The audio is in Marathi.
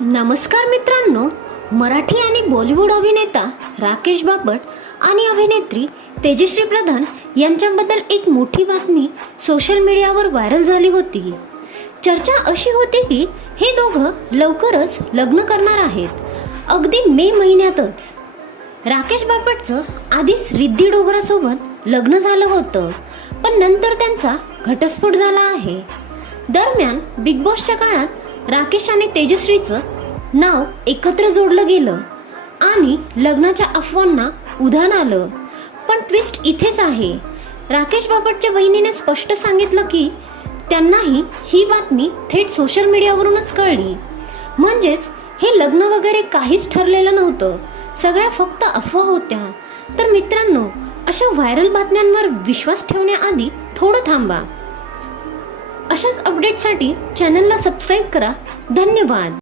नमस्कार मित्रांनो, मराठी आणि बॉलिवूड अभिनेता राकेश बापट आणि अभिनेत्री तेजश्री प्रधान यांच्याबद्दल एक मोठी बातमी सोशल मीडियावर व्हायरल झाली होती। चर्चा अशी होती की हे दोघं लवकरच लग्न करणार आहेत, अगदी मे महिन्यातच। राकेश बापटचं आधीच रिद्धी डोगरासोबत लग्न झालं होतं, पण नंतर त्यांचा घटस्फोट झाला आहे। दरम्यान बिग बॉसच्या काळात राकेश आणि तेजश्रीचं नाव एकत्र जोडलं गेलं आणि लग्नाच्या अफवांना उधाण आलं। पण ट्विस्ट इथेच आहे, राकेश बापटच्या बहिणीने स्पष्ट सांगितलं की त्यांनाही ही बातमी थेट सोशल मीडियावरूनच कळली। म्हणजेच हे लग्न वगैरे काहीच ठरलेलं नव्हतं, सगळ्या फक्त अफवा होत्या। तर मित्रांनो, अशा व्हायरल बातम्यांवर विश्वास ठेवण्याआधी थोडं थांबा। अशाच अपडेटसाठी चॅनलला सबस्क्राईब करा। धन्यवाद।